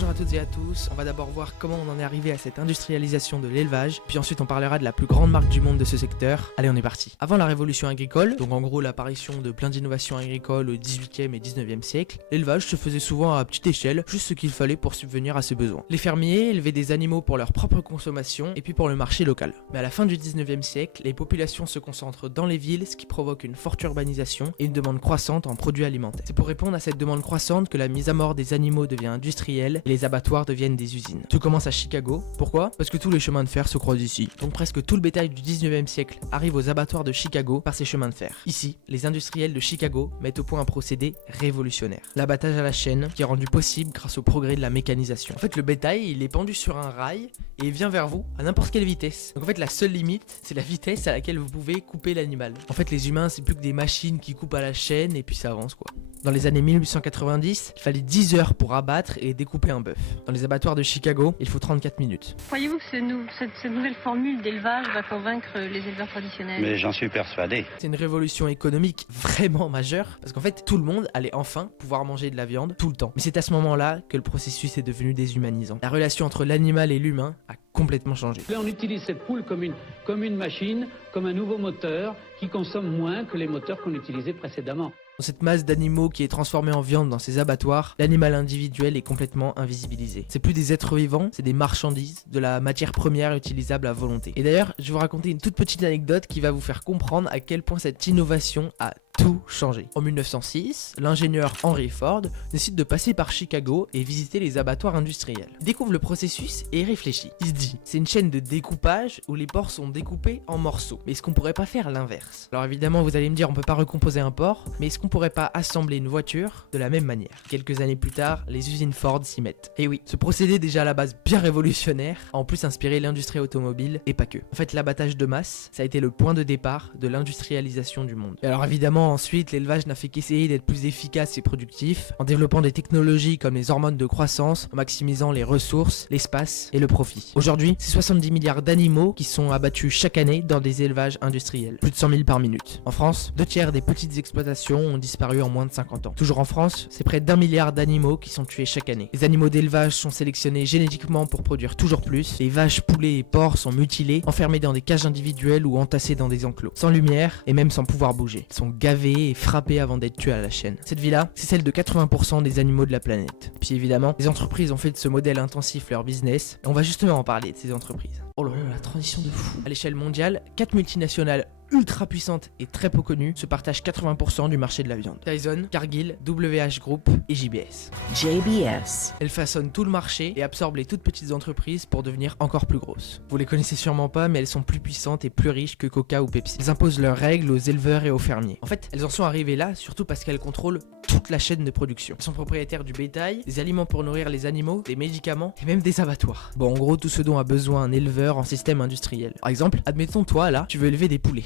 Bonjour à toutes et à tous, on va d'abord voir comment on en est arrivé à cette industrialisation de l'élevage, puis ensuite on parlera de la plus grande marque du monde de ce secteur. Allez, on est parti. Avant la révolution agricole, donc en gros l'apparition de plein d'innovations agricoles au 18e et 19e siècle, l'élevage se faisait souvent à petite échelle, juste ce qu'il fallait pour subvenir à ses besoins. Les fermiers élevaient des animaux pour leur propre consommation et puis pour le marché local. Mais à la fin du 19e siècle, les populations se concentrent dans les villes, ce qui provoque une forte urbanisation et une demande croissante en produits alimentaires. C'est pour répondre à cette demande croissante que la mise à mort des animaux devient industrielle et les abattoirs deviennent des usines. Tout commence à Chicago. Pourquoi ? Parce que tous les chemins de fer se croisent ici. Donc presque tout le bétail du 19e siècle arrive aux abattoirs de Chicago par ces chemins de fer. Ici, les industriels de Chicago mettent au point un procédé révolutionnaire. L'abattage à la chaîne qui est rendu possible grâce au progrès de la mécanisation. En fait, le bétail, il est pendu sur un rail et il vient vers vous à n'importe quelle vitesse. Donc en fait, la seule limite, c'est la vitesse à laquelle vous pouvez couper l'animal. En fait, les humains, c'est plus que des machines qui coupent à la chaîne et puis ça avance quoi. Dans les années 1890, il fallait 10 heures pour abattre et découper un bœuf. Dans les abattoirs de Chicago, il faut 34 minutes. Croyez-vous que cette nouvelle formule d'élevage va convaincre les éleveurs traditionnels ? Mais j'en suis persuadé. C'est une révolution économique vraiment majeure, parce qu'en fait, tout le monde allait enfin pouvoir manger de la viande tout le temps. Mais c'est à ce moment-là que le processus est devenu déshumanisant. La relation entre l'animal et l'humain a complètement changé. Là, on utilise cette poule comme une machine, comme un nouveau moteur qui consomme moins que les moteurs qu'on utilisait précédemment. Dans cette masse d'animaux qui est transformée en viande dans ces abattoirs, l'animal individuel est complètement invisibilisé. C'est plus des êtres vivants, c'est des marchandises, de la matière première utilisable à volonté. Et d'ailleurs, je vais vous raconter une toute petite anecdote qui va vous faire comprendre à quel point cette innovation a tout changé. En 1906, l'ingénieur Henry Ford décide de passer par Chicago et visiter les abattoirs industriels. Il découvre le processus et réfléchit. Il se dit, c'est une chaîne de découpage où les porcs sont découpés en morceaux. Mais est-ce qu'on pourrait pas faire l'inverse ? Alors évidemment, vous allez me dire, on peut pas recomposer un porc, mais est-ce qu'on pourrait pas assembler une voiture de la même manière ? Quelques années plus tard, les usines Ford s'y mettent. Et oui, ce procédé déjà à la base bien révolutionnaire a en plus inspiré l'industrie automobile et pas que. En fait, l'abattage de masse, ça a été le point de départ de l'industrialisation du monde. Et alors évidemment, ensuite, l'élevage n'a fait qu'essayer d'être plus efficace et productif en développant des technologies comme les hormones de croissance, en maximisant les ressources, l'espace et le profit. Aujourd'hui, c'est 70 milliards d'animaux qui sont abattus chaque année dans des élevages industriels, plus de 100 000 par minute. En France, 2/3 des petites exploitations ont disparu en moins de 50 ans. Toujours en France, c'est près d'1 milliard d'animaux qui sont tués chaque année. Les animaux d'élevage sont sélectionnés génétiquement pour produire toujours plus. Les vaches, poulets et porcs sont mutilés, enfermés dans des cages individuelles ou entassés dans des enclos, sans lumière et même sans pouvoir bouger. Ils sont gavés et frappés avant d'être tués à la chaîne. Cette vie-là, c'est celle de 80% des animaux de la planète. Puis évidemment, les entreprises ont fait de ce modèle intensif leur business, et on va justement en parler de ces entreprises. Oh là là, la transition de fou. À l'échelle mondiale, 4 multinationales ultra puissantes et très peu connues se partagent 80% du marché de la viande. Tyson, Cargill, WH Group et JBS. Elles façonnent tout le marché et absorbent les toutes petites entreprises pour devenir encore plus grosses. Vous les connaissez sûrement pas, mais elles sont plus puissantes et plus riches que Coca ou Pepsi. Elles imposent leurs règles aux éleveurs et aux fermiers. En fait, elles en sont arrivées là surtout parce qu'elles contrôlent toute la chaîne de production. Elles sont propriétaires du bétail, des aliments pour nourrir les animaux, des médicaments et même des abattoirs. Bon, en gros, tout ce dont a besoin un éleveur en système industriel. Par exemple, admettons toi là, tu veux élever des poulets.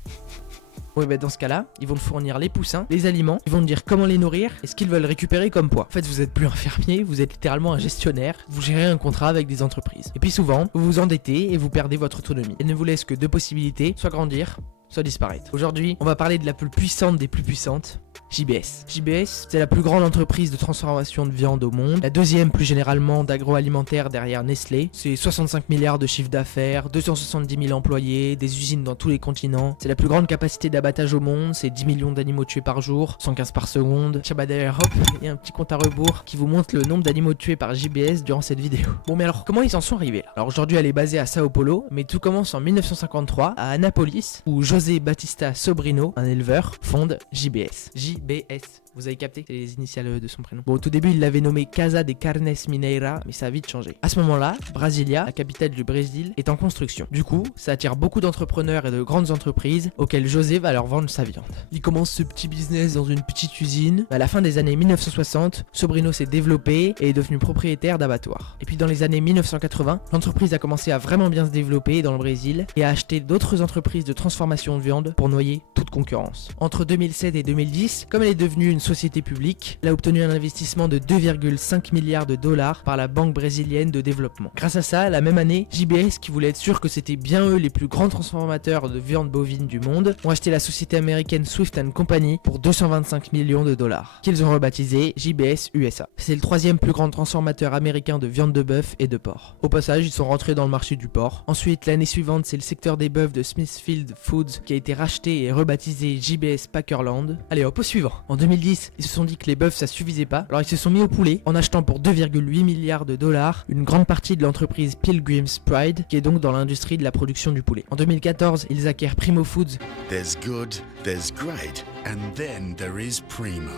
Oui, bah dans ce cas-là, ils vont te fournir les poussins, les aliments, ils vont te dire comment les nourrir et ce qu'ils veulent récupérer comme poids. En fait, vous êtes plus un fermier, vous êtes littéralement un gestionnaire, vous gérez un contrat avec des entreprises. Et puis souvent, vous vous endettez et vous perdez votre autonomie. Elle ne vous laisse que deux possibilités, soit grandir, soit disparaître. Aujourd'hui, on va parler de la plus puissante des plus puissantes, JBS. JBS, c'est la plus grande entreprise de transformation de viande au monde, la deuxième plus généralement d'agroalimentaire derrière Nestlé. C'est 65 milliards de chiffre d'affaires, 270 000 employés, des usines dans tous les continents. C'est la plus grande capacité d'abattage au monde, c'est 10 millions d'animaux tués par jour, 115 par seconde. Tiens bah d'ailleurs hop, il y a un petit compte à rebours qui vous montre le nombre d'animaux tués par JBS durant cette vidéo. Bon mais alors, comment ils en sont arrivés là ? Alors aujourd'hui elle est basée à Sao Paulo, mais tout commence en 1953 à Annapolis, où José Batista Sobrino, un éleveur, fonde JBS. JBS. Vous avez capté, c'est les initiales de son prénom. Bon, au tout début, il l'avait nommé Casa de Carnes Mineira, mais ça a vite changé. À ce moment-là, Brasilia, la capitale du Brésil, est en construction. Du coup, ça attire beaucoup d'entrepreneurs et de grandes entreprises auxquelles José va leur vendre sa viande. Il commence ce petit business dans une petite usine. À la fin des années 1960, Sobrino s'est développé et est devenu propriétaire d'abattoirs. Et puis dans les années 1980, l'entreprise a commencé à vraiment bien se développer dans le Brésil et a acheté d'autres entreprises de transformation de viande pour noyer toute concurrence. Entre 2007 et 2010, comme elle est devenue une société publique. Elle a obtenu un investissement de 2,5 milliards de dollars par la Banque brésilienne de développement. Grâce à ça, la même année, JBS, qui voulait être sûr que c'était bien eux les plus grands transformateurs de viande bovine du monde, ont acheté la société américaine Swift & Company pour 225 millions de dollars, qu'ils ont rebaptisé JBS USA. C'est le troisième plus grand transformateur américain de viande de bœuf et de porc. Au passage, ils sont rentrés dans le marché du porc. Ensuite, l'année suivante, c'est le secteur des bœufs de Smithfield Foods qui a été racheté et rebaptisé JBS Packerland. Allez hop, au suivant. En 2010, ils se sont dit que les bœufs ça suffisait pas, alors ils se sont mis au poulet en achetant pour 2,8 milliards de dollars une grande partie de l'entreprise Pilgrim's Pride, qui est donc dans l'industrie de la production du poulet. En 2014, ils acquièrent Primo Foods. There's good, there's great, and then there is Primo,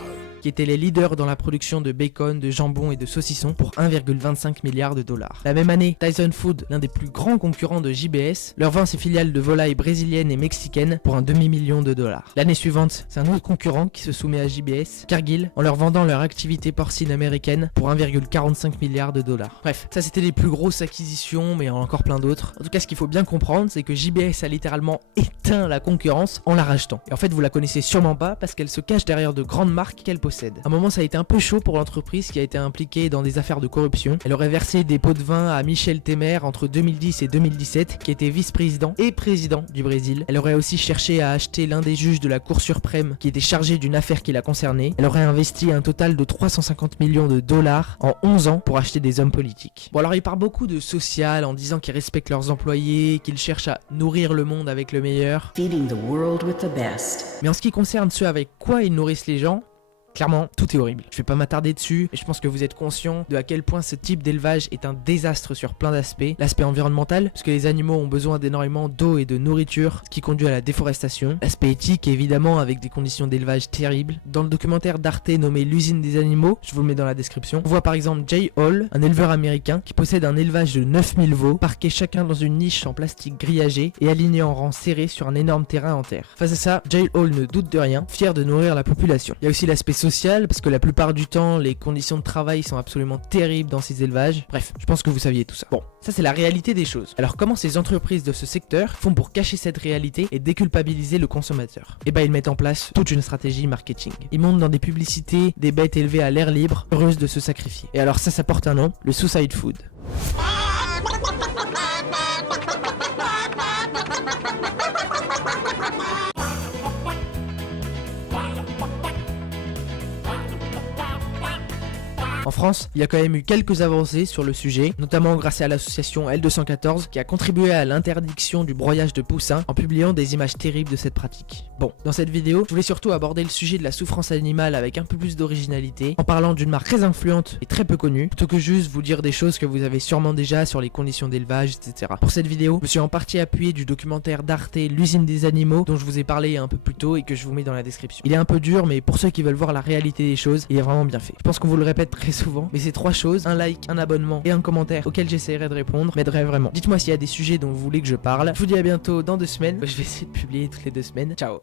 Qui étaient les leaders dans la production de bacon, de jambon et de saucisson pour 1,25 milliard de dollars. La même année, Tyson Food, l'un des plus grands concurrents de JBS, leur vend ses filiales de volailles brésiliennes et mexicaines pour un demi-million de dollars. L'année suivante, c'est un autre concurrent qui se soumet à JBS, Cargill, en leur vendant leur activité porcine américaine pour 1,45 milliard de dollars. Bref, ça c'était les plus grosses acquisitions, mais il y en a encore plein d'autres. En tout cas, ce qu'il faut bien comprendre, c'est que JBS a littéralement éteint la concurrence en la rachetant. Et en fait, vous la connaissez sûrement pas parce qu'elle se cache derrière de grandes marques qu'elle possède. À un moment, ça a été un peu chaud pour l'entreprise qui a été impliquée dans des affaires de corruption. Elle aurait versé des pots de vin à Michel Temer entre 2010 et 2017, qui était vice-président et président du Brésil. Elle aurait aussi cherché à acheter l'un des juges de la Cour suprême qui était chargé d'une affaire qui la concernait. Elle aurait investi un total de 350 millions de dollars en 11 ans pour acheter des hommes politiques. Bon, alors il parle beaucoup de social en disant qu'ils respectent leurs employés, qu'ils cherchent à nourrir le monde avec le meilleur. Feeding the world with the best. Mais en ce qui concerne ce avec quoi ils nourrissent les gens, clairement, tout est horrible. Je vais pas m'attarder dessus, mais je pense que vous êtes conscient de à quel point ce type d'élevage est un désastre sur plein d'aspects. L'aspect environnemental, parce que les animaux ont besoin d'énormément d'eau et de nourriture, ce qui conduit à la déforestation. L'aspect éthique, évidemment, avec des conditions d'élevage terribles. Dans le documentaire d'Arte nommé L'usine des animaux, je vous le mets dans la description, on voit par exemple Jay Hall, un éleveur américain qui possède un élevage de 9000 veaux, parqués chacun dans une niche en plastique grillagé et alignés en rang serré sur un énorme terrain en terre. Face à ça, Jay Hall ne doute de rien, fier de nourrir la population. Il y a aussi l'aspect social, parce que la plupart du temps, les conditions de travail sont absolument terribles dans ces élevages. Bref, je pense que vous saviez tout ça. Bon, ça c'est la réalité des choses. Alors comment ces entreprises de ce secteur font pour cacher cette réalité et déculpabiliser le consommateur? Eh ben ils mettent en place toute une stratégie marketing. Ils montent dans des publicités des bêtes élevées à l'air libre, heureuses de se sacrifier. Et alors ça porte un nom, le suicide food. En France, il y a quand même eu quelques avancées sur le sujet, notamment grâce à l'association L214 qui a contribué à l'interdiction du broyage de poussins en publiant des images terribles de cette pratique. Bon, dans cette vidéo, je voulais surtout aborder le sujet de la souffrance animale avec un peu plus d'originalité, en parlant d'une marque très influente et très peu connue, plutôt que juste vous dire des choses que vous avez sûrement déjà sur les conditions d'élevage, etc. Pour cette vidéo, je me suis en partie appuyé du documentaire d'Arte L'usine des animaux, dont je vous ai parlé un peu plus tôt et que je vous mets dans la description. Il est un peu dur, mais pour ceux qui veulent voir la réalité des choses, il est vraiment bien fait. Je pense qu'on vous le répète très souvent, mais ces trois choses, un like, un abonnement et un commentaire auquel j'essaierai de répondre, m'aideraient vraiment. Dites-moi s'il y a des sujets dont vous voulez que je parle. Je vous dis à bientôt dans 2 semaines. Je vais essayer de publier toutes les 2 semaines. Ciao.